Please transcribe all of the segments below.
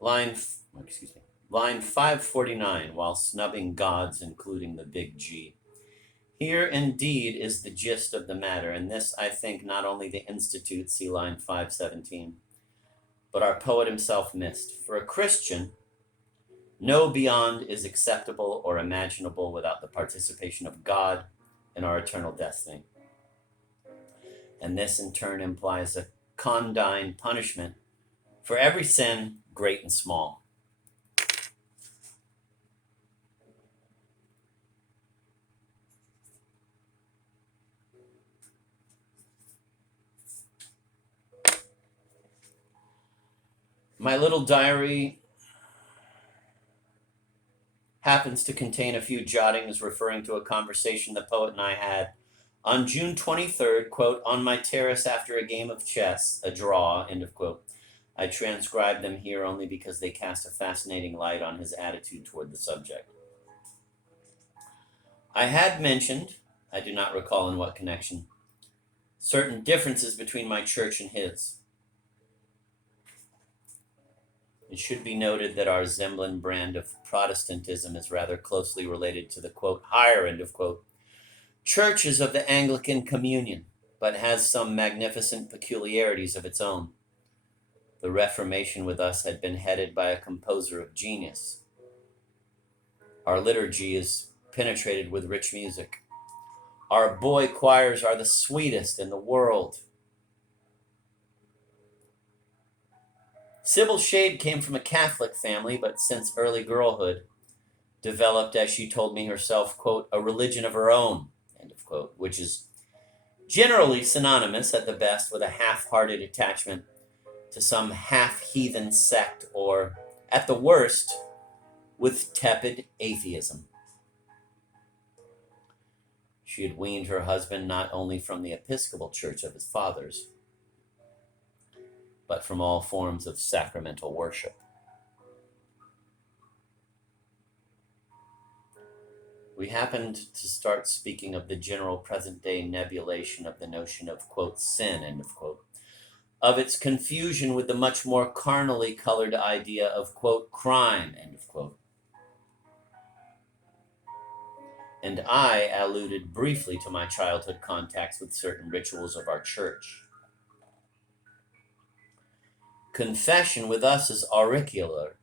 excuse me, line 549, while snubbing gods, including the big G. Here indeed is the gist of the matter, and this, I think, not only the Institute, see line 517, but our poet himself missed. For a Christian, no beyond is acceptable or imaginable without the participation of God in our eternal destiny. And this in turn implies a condign punishment for every sin, great and small. My little diary happens to contain a few jottings referring to a conversation the poet and I had on June 23rd, quote, on my terrace after a game of chess, a draw, end of quote. I transcribe them here only because they cast a fascinating light on his attitude toward the subject. I had mentioned, I do not recall in what connection, certain differences between my church and his. It should be noted that our Zemlin brand of Protestantism is rather closely related to the, quote, higher, end of quote, churches of the Anglican Communion, but has some magnificent peculiarities of its own. The Reformation with us had been headed by a composer of genius. Our liturgy is penetrated with rich music. Our boy choirs are the sweetest in the world. Sybil Shade came from a Catholic family, but since early girlhood, developed, as she told me herself, quote, a religion of her own, end of quote, which is generally synonymous at the best with a half-hearted attachment to some half-heathen sect, or, at the worst, with tepid atheism. She had weaned her husband not only from the Episcopal Church of his fathers, but from all forms of sacramental worship. We happened to start speaking of the general present-day nebulation of the notion of, quote, sin, end of quote, of its confusion with the much more carnally colored idea of, quote, crime, end of quote. And I alluded briefly to my childhood contacts with certain rituals of our church. Confession with us is auricular,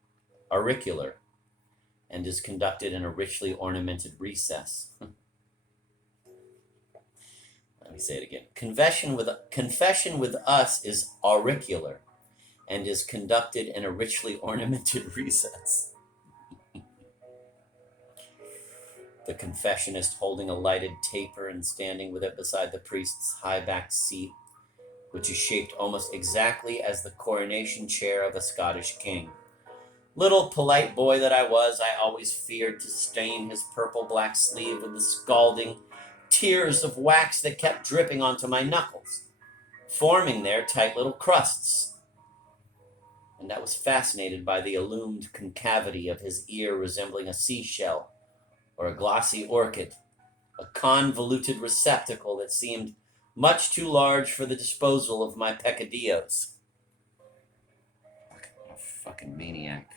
and is conducted in a richly ornamented recess. Let me say it again. Confession with us is auricular, and is conducted in a richly ornamented recess. The confessionist holding a lighted taper and standing with it beside the priest's high-backed seat, which is shaped almost exactly as the coronation chair of a Scottish king. Little polite boy that I was, I always feared to stain his purple-black sleeve with the scalding tears of wax that kept dripping onto my knuckles, forming there tight little crusts. And I was fascinated by the illumined concavity of his ear resembling a seashell or a glossy orchid, a convoluted receptacle that seemed much too large for the disposal of my peccadillos. A fucking maniac.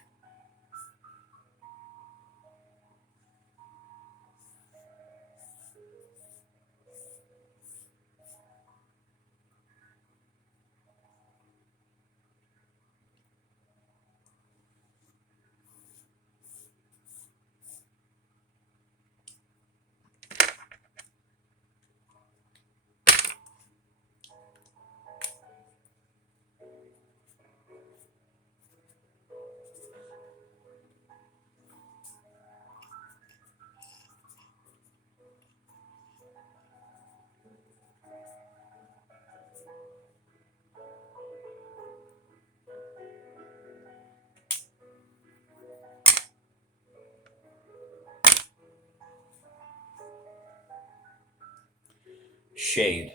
Shade.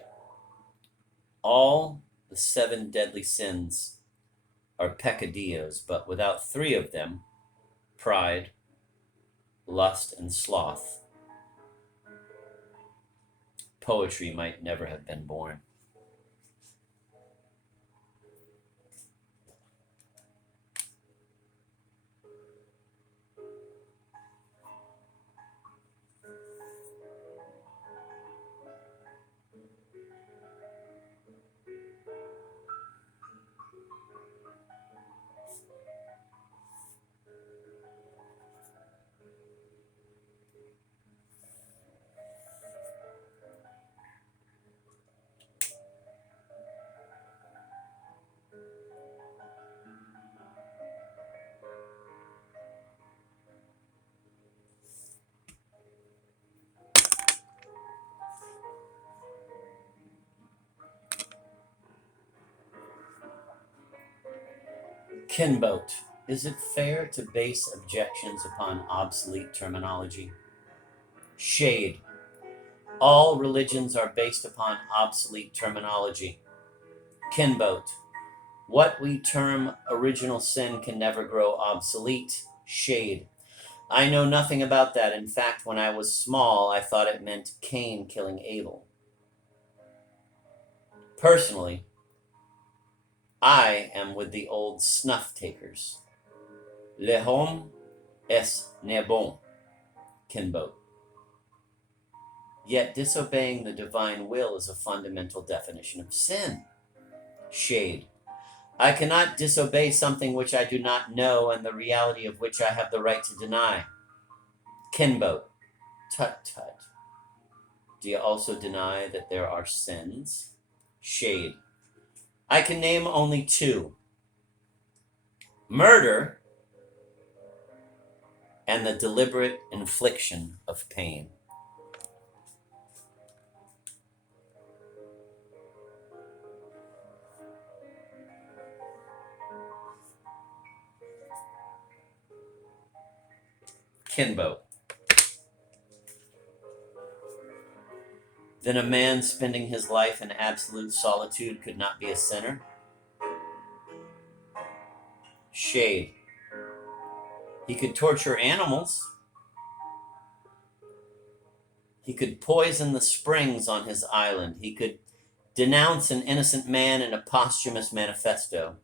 All the 7 deadly sins are peccadillos, but without 3 of them, pride, lust, and sloth, poetry might never have been born. Kinboat, is it fair to base objections upon obsolete terminology? Shade, all religions are based upon obsolete terminology. Kinboat, what we term original sin can never grow obsolete. Shade, I know nothing about that. In fact, when I was small, I thought it meant Cain killing Abel. Personally, I am with the old snuff takers. L'homme est né bon. Kinboat. Yet disobeying the divine will is a fundamental definition of sin. Shade. I cannot disobey something which I do not know and the reality of which I have the right to deny. Kinboat. Tut tut. Do you also deny that there are sins? Shade. I can name only two. Murder and the deliberate infliction of pain. Kinboat. Then a man spending his life in absolute solitude could not be a sinner? Shade. He could torture animals. He could poison the springs on his island. He could denounce an innocent man in a posthumous manifesto.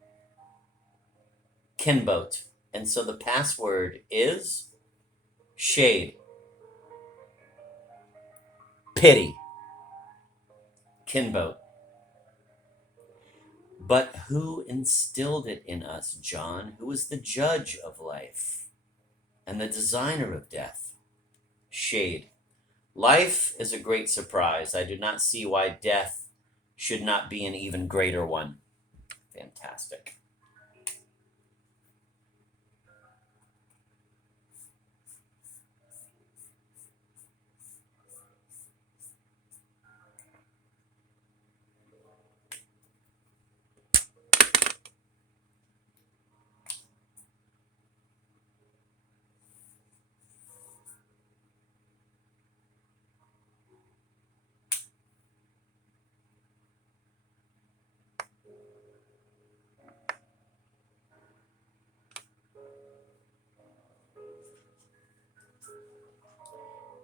Kinboat. And so the password is shade. Pity. Kinboat. But who instilled it in us, John? Who is the judge of life and the designer of death? Shade. Life is a great surprise. I do not see why death should not be an even greater one. Fantastic.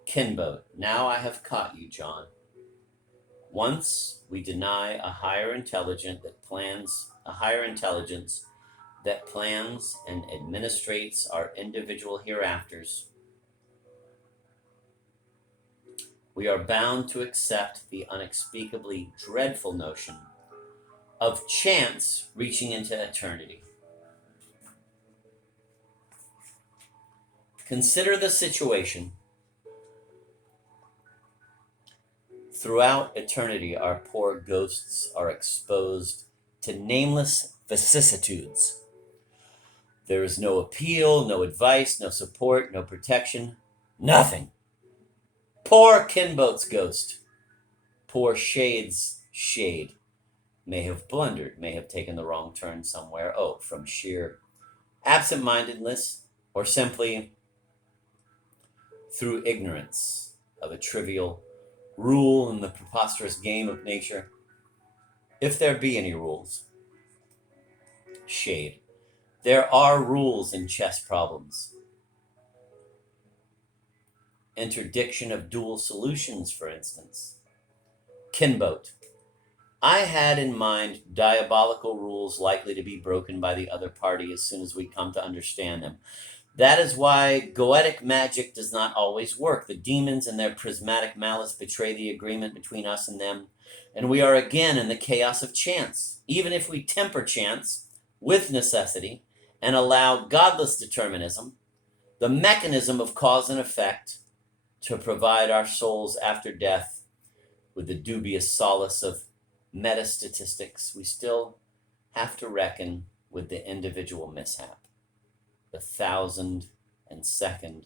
Kinboat. Now I have caught you, John. Once we deny a higher intelligence that plans and administrates our individual hereafters, we are bound to accept the unspeakably dreadful notion of chance reaching into eternity. Consider the situation. Throughout eternity, our poor ghosts are exposed to nameless vicissitudes. There is no appeal, no advice, no support, no protection, nothing. Poor Kinboat's ghost, poor Shade's shade, may have blundered, may have taken the wrong turn somewhere, from sheer absent-mindedness or simply through ignorance of a trivial rule in the preposterous game of nature, if there be any rules. Shade. There are rules in chess problems. Interdiction of dual solutions, for instance. Kinboat. I had in mind diabolical rules likely to be broken by the other party as soon as we come to understand them. That is why goetic magic does not always work. The demons and their prismatic malice betray the agreement between us and them, and we are again in the chaos of chance. Even if we temper chance with necessity and allow godless determinism, the mechanism of cause and effect, to provide our souls after death with the dubious solace of metastatistics, we still have to reckon with the individual mishap. The 1,002nd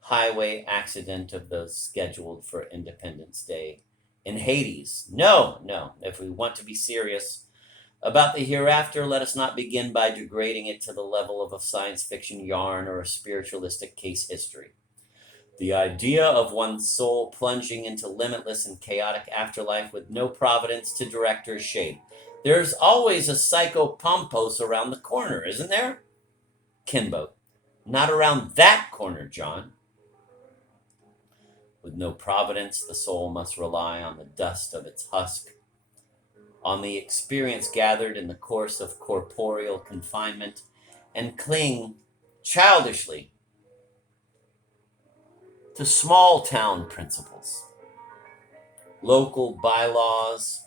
highway accident of those scheduled for Independence Day in Hades. No. If we want to be serious About the hereafter, let us not begin by degrading it to the level of a science fiction yarn or a spiritualistic case history. The idea of one's soul plunging into limitless and chaotic afterlife with no providence to direct or shape. There's always a psychopompos around the corner, isn't there? Kinbote. Not around that corner, John. With no providence, the soul must rely on the dust of its husk, on the experience gathered in the course of corporeal confinement, and cling childishly to small town principles, local bylaws,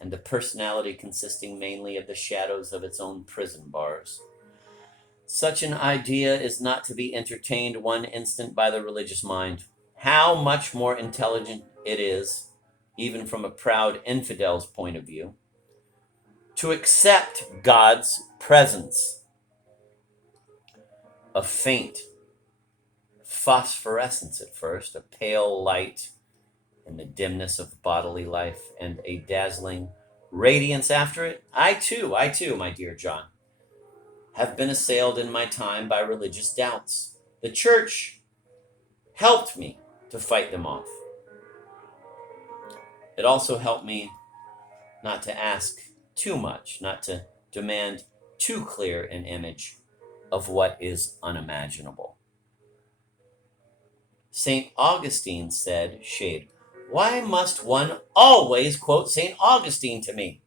and a personality consisting mainly of the shadows of its own prison bars. Such an idea is not to be entertained one instant by the religious mind. How much more intelligent it is, even from a proud infidel's point of view, to accept God's presence. A faint phosphorescence at first, a pale light in the dimness of bodily life, and a dazzling radiance after it. I too, my dear John, have been assailed in my time by religious doubts. The church helped me to fight them off. It also helped me not to ask too much, not to demand too clear an image of what is unimaginable. St. Augustine said, shade, why must one always quote St. Augustine to me?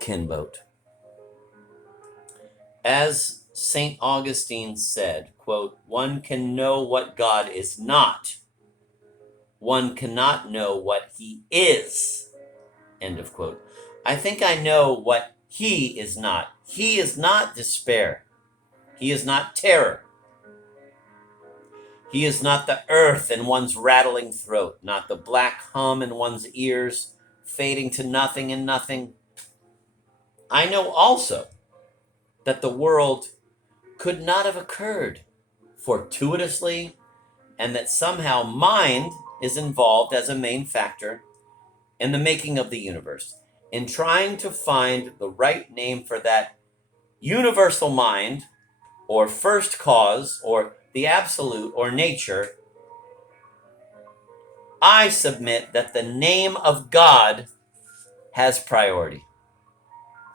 Kinbote. As St. Augustine said, quote, one can know what God is not. One cannot know what he is. End of quote. I think I know what he is not. He is not despair. He is not terror. He is not the earth in one's rattling throat, not the black hum in one's ears, fading to nothing and nothing. I know also that the world could not have occurred fortuitously, and that somehow mind is involved as a main factor in the making of the universe. In trying to find the right name for that universal mind, or first cause, or the absolute, or nature, I submit that the name of God has priority.